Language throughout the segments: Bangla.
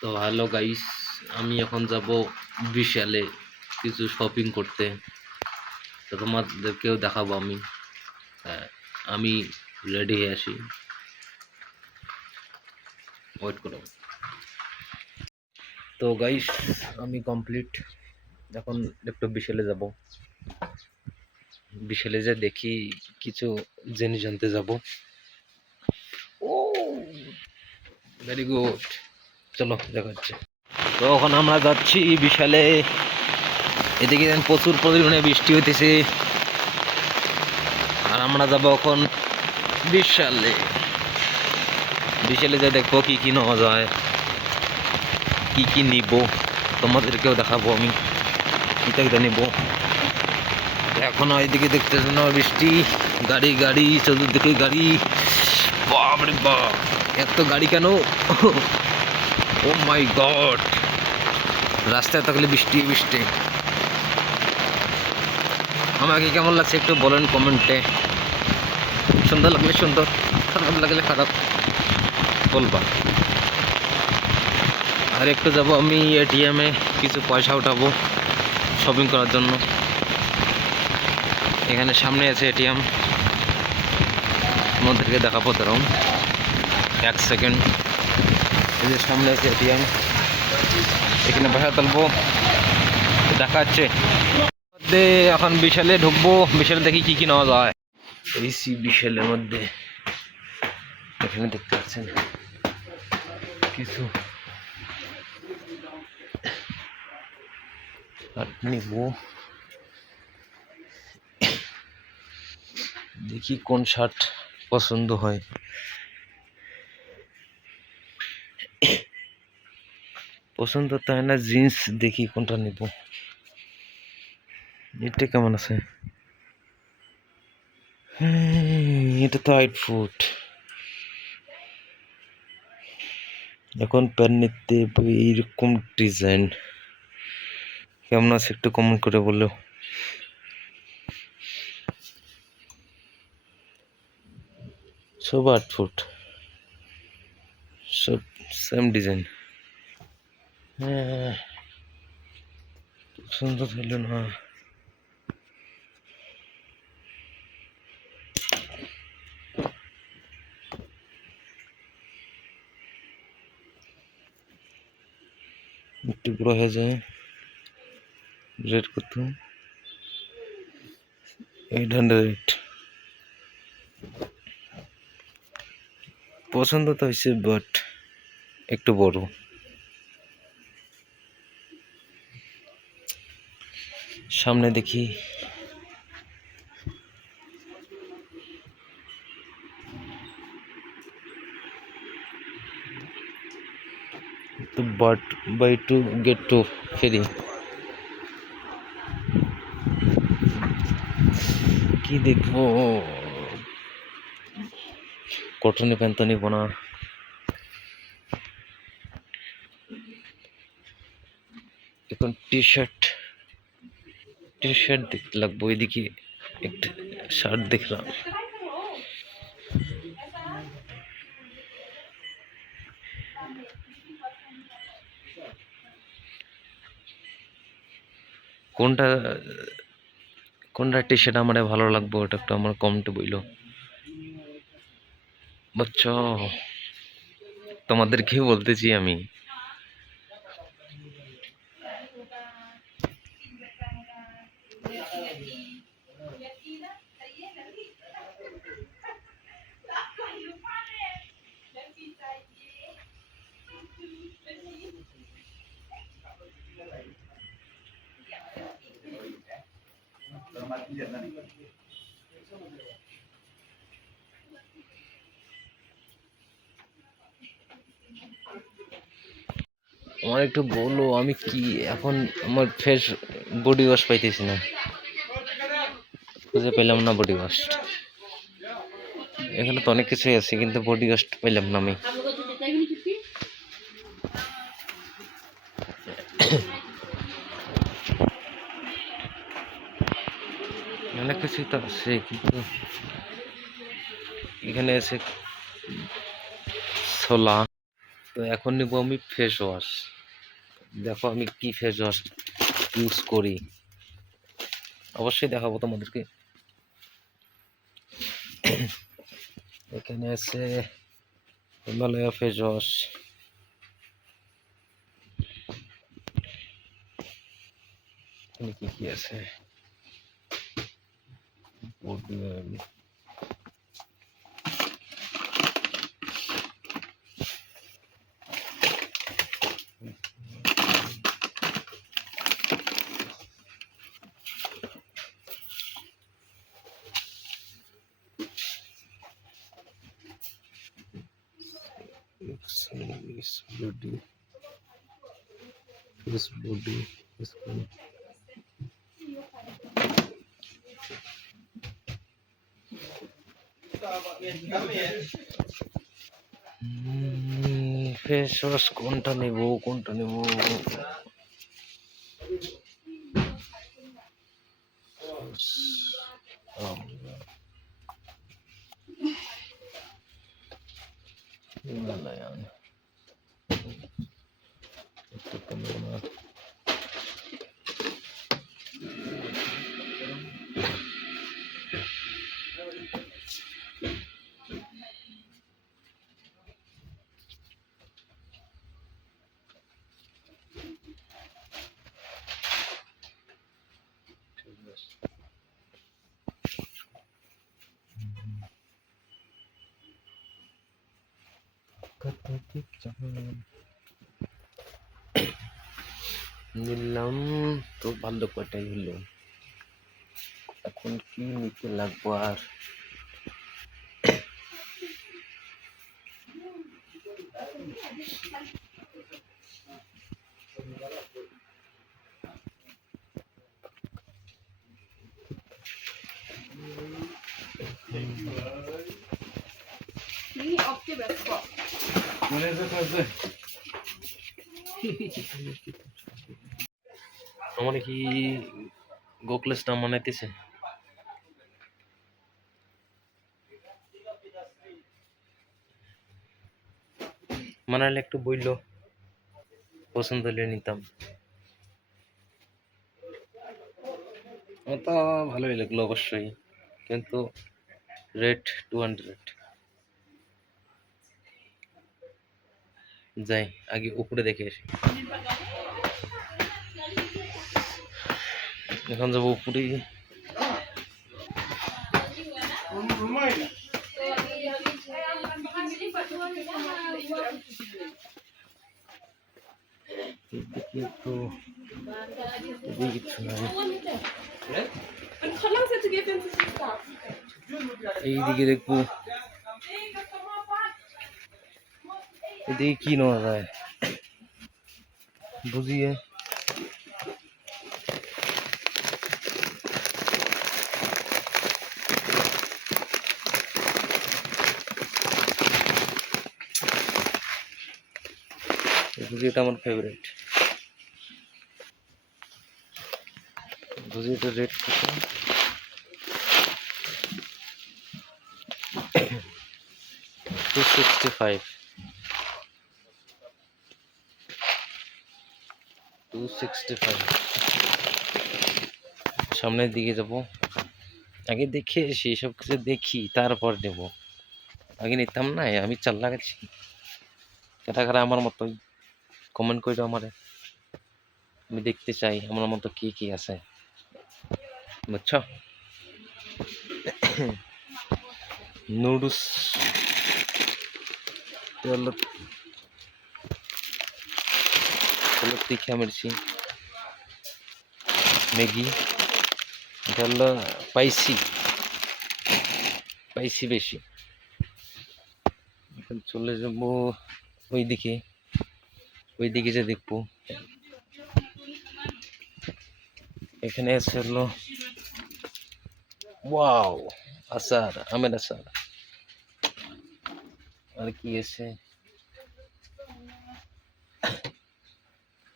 তো হ্যালো গাইস, আমি এখন যাব বিশালে কিছু শপিং করতে। তো তোমাদেরকেও দেখাবো আমি। আমি রেডি হয়ে আসি, ওয়েট করো। তো গাইস, আমি কমপ্লিট। এখন একটু বিশালে যাব। বিশালে যে দেখি কিছু জিনিস জানতে যাব। ও ভেরি গুড, চলো দেখা হচ্ছে। তো এখন আমরা যাচ্ছি বিশালে। এদিকে প্রচুর পরিমাণে বৃষ্টি হইতেছে, আর আমরা যাবো এখন বিশালে। বিশালে যে দেখবো কি কি নেওয়া যায়, কি কি নিব, তোমাদেরকেও দেখাবো আমি কিটা নিব। এখন এইদিকে দেখতেছেন না বৃষ্টি, গাড়ি গাড়ি চতুর্দিকে গাড়ি। বাপরে বাপ, এত গাড়ি কেন? ও মাই গড, রাস্তায় থাকলে বৃষ্টি বৃষ্টি। আমাকে কেমন লাগছে একটু বলেন কমেন্টে। সুন্দর লাগলে সুন্দর, খারাপ লাগলে খারাপ বলবা। আর একটু যাবো আমি এটিএমে, কিছু পয়সা উঠাবো শপিং করার জন্য। এখানে সামনে আছে এটিএম, তোমাদেরকে দেখাবো। দাঁড়াও এক সেকেন্ড। এই যে সামনে আছে এটিএম, এখানে পয়সা তুলবো, দেখা যাচ্ছে। এখন বিশালে ঢুকবো, বিশালে দেখি কি কি নেওয়া যায়। এই সি বিশালের মধ্যে এখানে দেখতে পাচ্ছেন কিছু নিব। দেখি কোন শার্ট পছন্দ হয়। পছন্দ তো হয় না, জিন্স দেখি কোনটা নিব। এটা কেমন আছে? এটা তো হাইট ফুট। এখন প্যান্ট নিতে এইরকম ডিজাইন কেমন আছে একটু কমেন্ট করে বললো। সব 8 ফুট, সব সেম ডিজাইন। হ্যাঁ, সুন্দর হইল না। একটু বড় হয়ে যায়। রেট কত? 800। পছন্দ তো হয়েছে, বাট একটু বড়। সামনে দেখি তো, but buy two get two free. কি দেখবো? কটনের প্যান্ট তো নিব না। এখন টি শার্ট দেখতে লাগবো। এদিকে একটা শার্ট দেখলাম। কোনটা কোনটা টি শার্ট আমার ভালো লাগবে, ওটা একটু আমার কমেন্টে বইলো বুঝছো। তোমাদেরকেও বলতেছি আমি। আমার একটু বলো, আমি কি এখন আমার ফেস বডি ওয়াশ পাইতেছি না, খুঁজে পেলাম না বডি ওয়াশ। এখানে তো অনেক কিছুই আছে, কিন্তু বডি ওয়াশ পেলাম না আমি। অনেক কিছুই তো আছে, কিন্তু এখানে আছে ছোলা। তো এখন নিব আমি ফেস ওয়াশ। দেখো আমি কি ফেস ওয়াশ ইউজ করি, অবশ্যই দেখাবো তোমাদেরকে। এখানে আছে হিমালয়া ফেস ওয়াশ, এখানে কি কি আছে, body face body face wash কোনটা নেব কোনটা নেব? হিমালয়ান নিলাম তো ভালো কয়টাই হলো, এখন কি নিতে লাগবো আর? আমার কি গোকলেসটা মানাইতেছে? মানাইলে একটু বইলো, পছন্দ হলে নিতাম। আমার তো ভালোই লাগলো অবশ্যই, কিন্তু রেট 200। যাই আগে উপরে দেখে আসি, এখন যাবো উপরে। তো কিছু নাই, এইদিকে দেখবো, এদিকে কি নেওয়া যায় বুঝিয়ে। ভুজিয়াটা আমার ফেভারিট। ভুজিয়াটার রেট কত? 265। 265। সামনের দিকে যাব, আগে দেখে এসি, সব কিছু দেখি তারপর নেব। আগে নিতাম না, আমি চাল লাগাচ্ছি। কাটা কাটা আমার মতোই কমেন্ট করে দাও আমারে, আমি দেখতে চাই আমার মতো কি কি আছে, বুঝছো? নুডলস হলো তীখা মির্চি, ম্যাগি এটা হলো স্পাইসি স্পাইসি বেশি। এখন চলে যাবো ওইদিকে, ওইদিকে যে দেখবো। এখানে আছে হলো ওয়াও আচার, আমের আচার। আর কি আছে,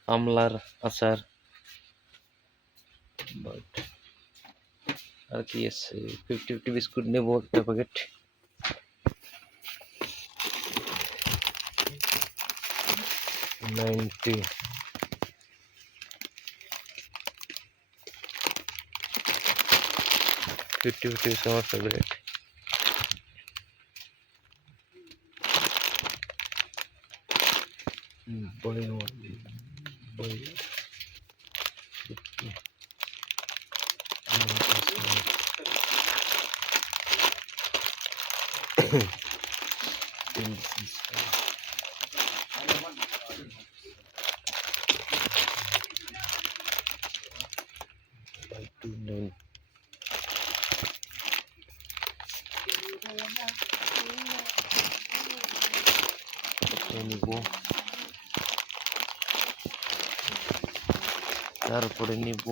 আমলার আচার। আর কি আছে, 50-50 বিস্কুট নেবো একটা packet. 90. Fifty is our favorite. Boy, boy. 50. নিব, তারপরে নিব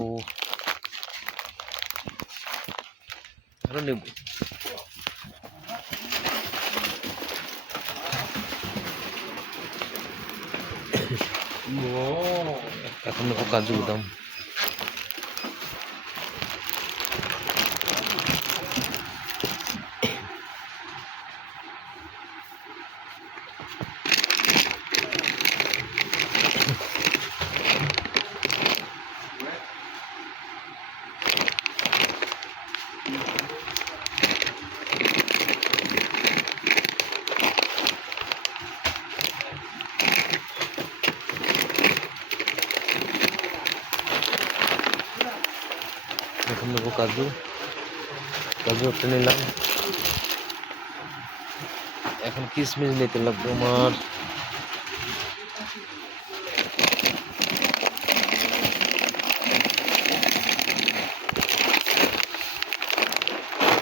আরো নেব, এখন নেব কাজু বাদাম। এখন নেব কাজু, কাজু একটা নিলাম। এখন কিশমিশ নিতে লাগবে আমার।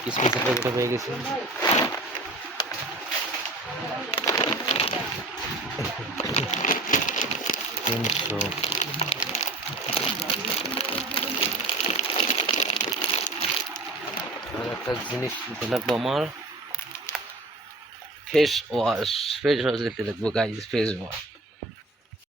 কিশমিশের প্যাকেটটা পেয়ে গেছি। তিনশো। আর একটা জিনিস নিতে লাগবো আমার, ফেস ওয়াশ। ফেস ওয়াশ নিতে লাগবো গাইজ, ফেস ওয়াশ।